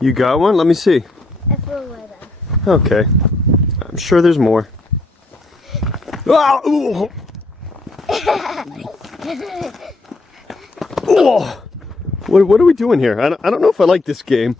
You got one? Let me see. I flew away then. Okay. I'm sure there's more. Ah, ooh. Oh. What are we doing here? I don't know if I like this game.